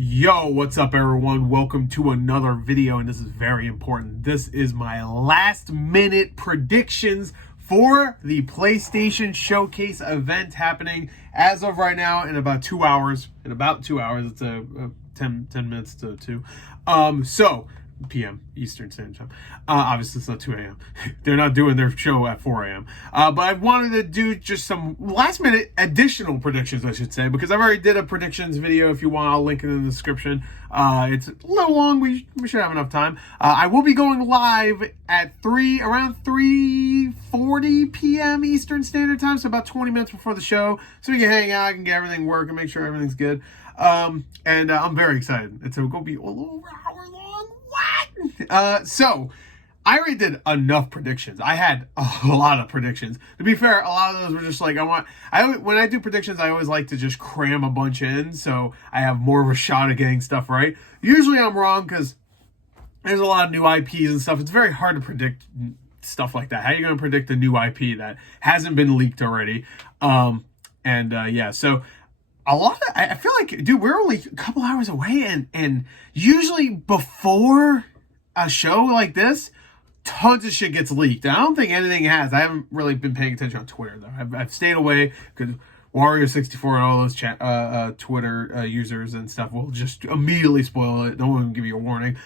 Yo, what's up everyone? Welcome to another video, and this is very important. This is my last minute predictions for the PlayStation Showcase event happening as of right now in about 2 hours. It's 10 minutes to 2. PM Eastern Standard Time. Obviously, it's not 2 a.m. They're not doing their show at 4 a.m. But I wanted to do just some last minute additional predictions, I should say, because I've already did a predictions video. If you want, I'll link it in the description. It's a little long. We should have enough time. I will be going live at around 3:40 p.m. Eastern Standard Time, so about 20 minutes before the show, so we can hang out, I can get everything working, make sure everything's good. I'm very excited. It's going to be a little over an hour long. What? So I already did enough predictions. I had a lot of predictions. To be fair, a lot of those were just like, when I do predictions, I always like to just cram a bunch in, so I have more of a shot at getting stuff right. Usually I'm wrong because there's a lot of new IPs and stuff. It's very hard to predict stuff like that. How are you going to predict a new IP that hasn't been leaked already? So I feel like, dude, we're only a couple hours away, and usually before a show like this, tons of shit gets leaked. And I don't think anything has. I haven't really been paying attention on Twitter, though. I've stayed away because Warrior64 and all those Twitter users and stuff will just immediately spoil it. No one will give you a warning.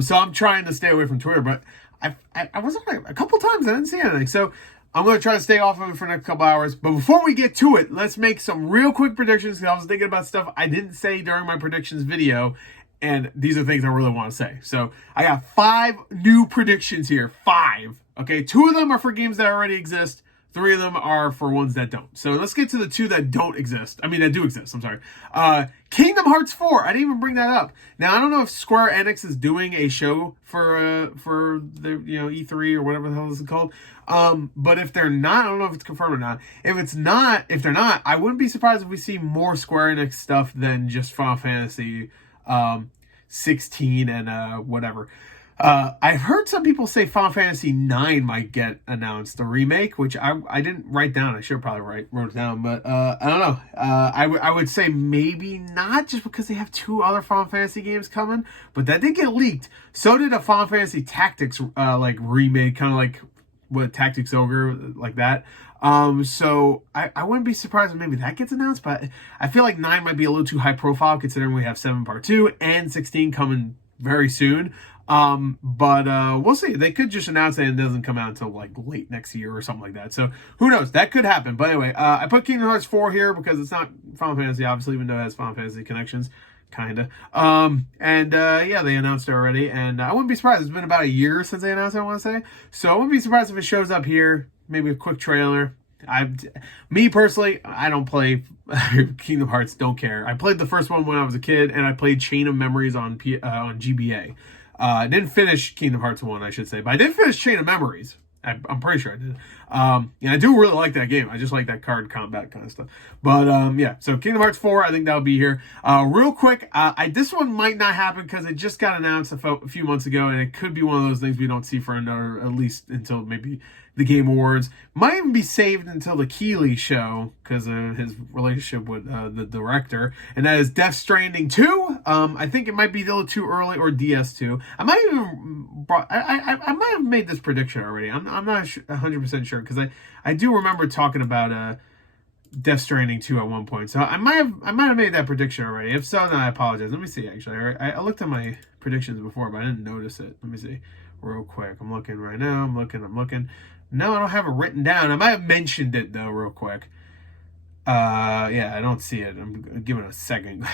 So I'm trying to stay away from Twitter, but I was on it a couple times. I didn't see anything. So I'm going to try to stay off of it for the next couple hours. But before we get to it, let's make some real quick predictions, because I was thinking about stuff I didn't say during my predictions video, and these are things I really want to say. So I got 5 new predictions here. 5. Okay, 2 of them are for games that already exist. 3 of them are for ones that don't. So let's get to the 2 that don't exist. I mean, that do exist. I'm sorry. Kingdom Hearts 4. I didn't even bring that up. Now, I don't know if Square Enix is doing a show for the E3 or whatever the hell this is called. But if they're not, I don't know if it's confirmed or not. If they're not, I wouldn't be surprised if we see more Square Enix stuff than just Final Fantasy 16 and whatever. I've heard some people say Final Fantasy 9 might get announced, the remake, which I didn't write down. I should have probably wrote it down, but I don't know. I would say maybe not, just because they have 2 other Final Fantasy games coming, but that did get leaked. So did a Final Fantasy Tactics remake, kind of like what Tactics Ogre, like that. So I wouldn't be surprised if maybe that gets announced, but I feel like 9 might be a little too high profile, considering we have 7 Part 2 and 16 coming very soon. But we'll see. They could just announce it and it doesn't come out until like late next year or something like that. So who knows? That could happen. But anyway, I put Kingdom Hearts 4 here because it's not Final Fantasy, obviously, even though it has Final Fantasy connections. Kinda. They announced it already, and I wouldn't be surprised. It's been about a year since they announced it, I want to say. So I wouldn't be surprised if it shows up here. Maybe a quick trailer. Me personally, I don't play Kingdom Hearts. Don't care. I played the first one when I was a kid, and I played Chain of Memories on GBA. I didn't finish Kingdom Hearts 1, I should say, but I did finish Chain of Memories. I'm pretty sure I did. And I do really like that game. I just like that card combat kind of stuff. But so Kingdom Hearts 4, I think that'll be here. Real quick, this one might not happen because it just got announced a few months ago, and it could be one of those things we don't see for another, at least until maybe the Game Awards. Might even be saved until the Keighley show because of his relationship with the director, and that is Death Stranding 2. I think it might be a little too early, or DS2. I might have made this prediction already. I'm not 100% sure, because I do remember talking about Death Stranding 2 at one point. So I might have made that prediction already. If so, then I apologize. Let me see, actually. I looked at my predictions before, but I didn't notice it. Let me see real quick. I'm looking right now. I'm looking. No, I don't have it written down. I might have mentioned it, though, real quick. I don't see it. I'm giving it a second.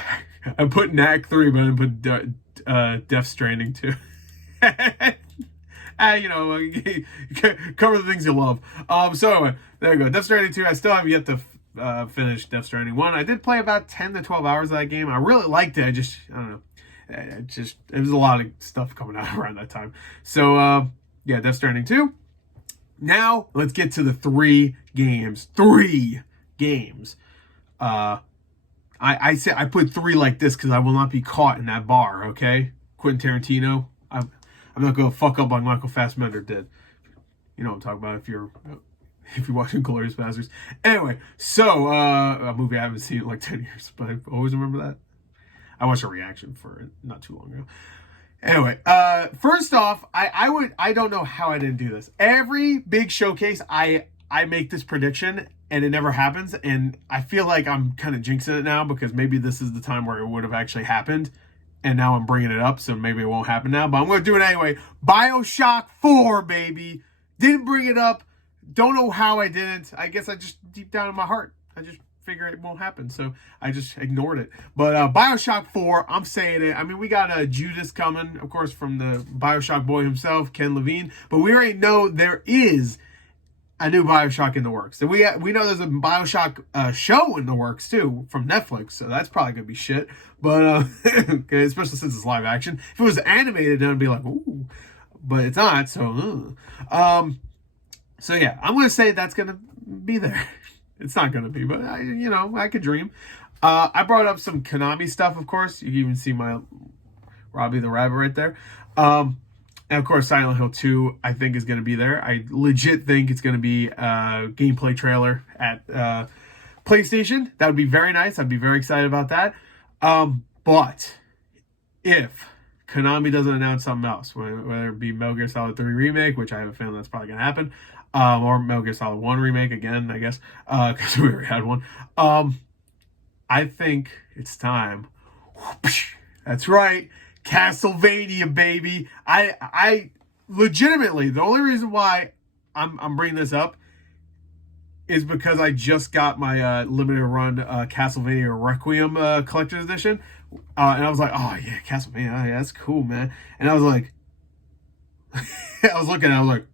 I put Knack 3, but I didn't put Death Stranding 2. Cover the things you love. So anyway, there you go. Death Stranding 2. I still have yet to finish Death Stranding 1. I did play about 10 to 12 hours of that game. I really liked it. I don't know. It was a lot of stuff coming out around that time. So, Death Stranding 2. Now, let's get to the 3 games. 3 games. I put 3 like this because I will not be caught in that bar, okay? Quentin Tarantino. I'm not going to fuck up like Michael Fassbender did. You know what I'm talking about if you're watching Glorious Bastards. Anyway, so, a movie I haven't seen in like 10 years, but I always remember that. I watched a reaction for it not too long ago. Anyway, first off, I don't know how I didn't do this. Every big showcase, I make this prediction and it never happens, and I feel like I'm kind of jinxing it now because maybe this is the time where it would have actually happened, and now I'm bringing it up, so maybe it won't happen now, but I'm going to do it anyway. BioShock 4, baby. Didn't bring it up. Don't know how I didn't. I guess I just, deep down in my heart, I just figure it won't happen, so I just ignored it. But BioShock 4, I'm saying it. I mean, we got Judas coming, of course, from the BioShock boy himself, Ken Levine, but we already know there is a new BioShock in the works. And we know there's a BioShock show in the works, too, from Netflix, so that's probably going to be shit. But, especially since it's live action. If it was animated, then I'd be like, ooh. But it's not, so, so yeah, I'm going to say that's going to be there. It's not going to be, but I could dream. I brought up some Konami stuff, of course. You can even see my Robbie the Rabbit right there. And of course, Silent Hill 2, I think, is going to be there. I legit think it's going to be a gameplay trailer at PlayStation. That would be very nice. I'd be very excited about that. But if Konami doesn't announce something else, whether it be Metal Gear Solid 3 Remake, which I have a feeling that's probably going to happen, or Metal Gear Solid 1 Remake again, I guess, because we already had one. I think it's time. That's right. Castlevania, baby. I legitimately, the only reason why I'm bringing this up is because I just got my limited run Castlevania Requiem collector's edition. And I was like, oh yeah, Castlevania, oh, yeah, that's cool, man. And I was like, I was looking, and I was like,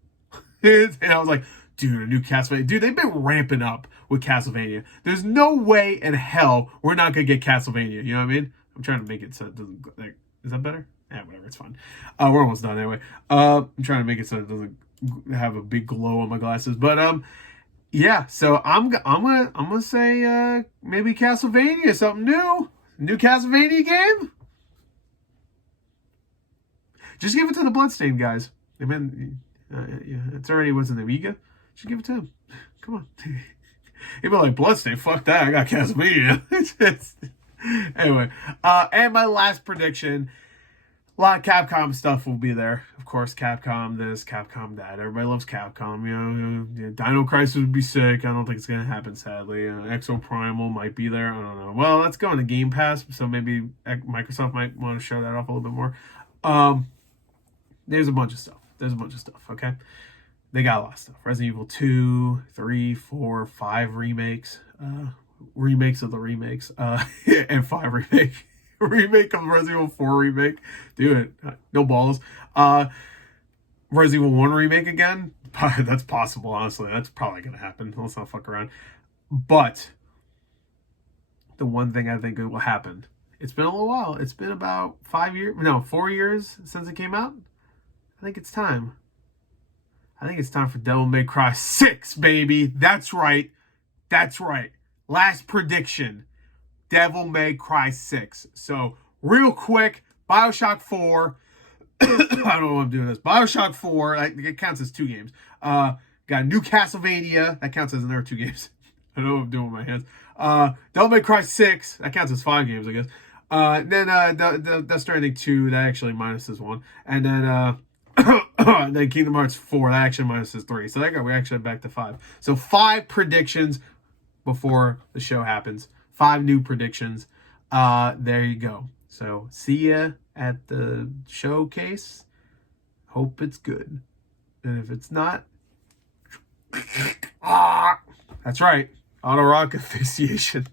and I was like, dude, a new Castlevania. Dude, they've been ramping up with Castlevania. There's no way in hell we're not going to get Castlevania. You know what I mean? I'm trying to make it so it doesn't, like, is that better? Yeah, whatever, it's fine. We're almost done anyway. I'm trying to make it so it doesn't have a big glow on my glasses. But, yeah, so I'm gonna say, maybe Castlevania, something new. New Castlevania game? Just give it to the Bloodstained guys. I mean, yeah, it's already what's in the Amiga. Just give it to him. Come on. He'd be like, Bloodstained, fuck that. I got Castlevania. Anyway, and my last prediction, a lot of Capcom stuff will be there. Of course, Capcom this, Capcom that. Everybody loves Capcom. Dino Crisis would be sick. I don't think it's going to happen, sadly. Exo Primal might be there. I don't know. Well, that's going to Game Pass, so maybe Microsoft might want to show that off a little bit more. There's a bunch of stuff. Okay? They got a lot of stuff. Resident Evil 2, 3, 4, 5 remakes. Remakes of the remakes, and 5 remake of Resident Evil 4 remake. Do it. No balls. Resident Evil 1 remake again. That's possible, honestly. That's probably gonna happen. Let's not fuck around. But the one thing I think will happen. It's been a little while. It's been about 4 years since it came out. I think it's time. For Devil May Cry 6, baby. That's right. Last prediction, Devil May Cry 6. So, real quick, BioShock 4. I don't know why I'm doing this. BioShock 4, it counts as 2 games. Got a new Castlevania. That counts as another 2 games. I know what I'm doing with my hands. Devil May Cry 6. That counts as 5 games, I guess. Then Death Stranding 2. That actually minuses 1. And then then Kingdom Hearts 4. That actually minuses 3. So there you go. We're actually back to 5. So 5 predictions before the show happens. 5 new predictions. There you go. So see ya at the showcase. Hope it's good. And if it's not, that's right. Auto rock asphyxiation.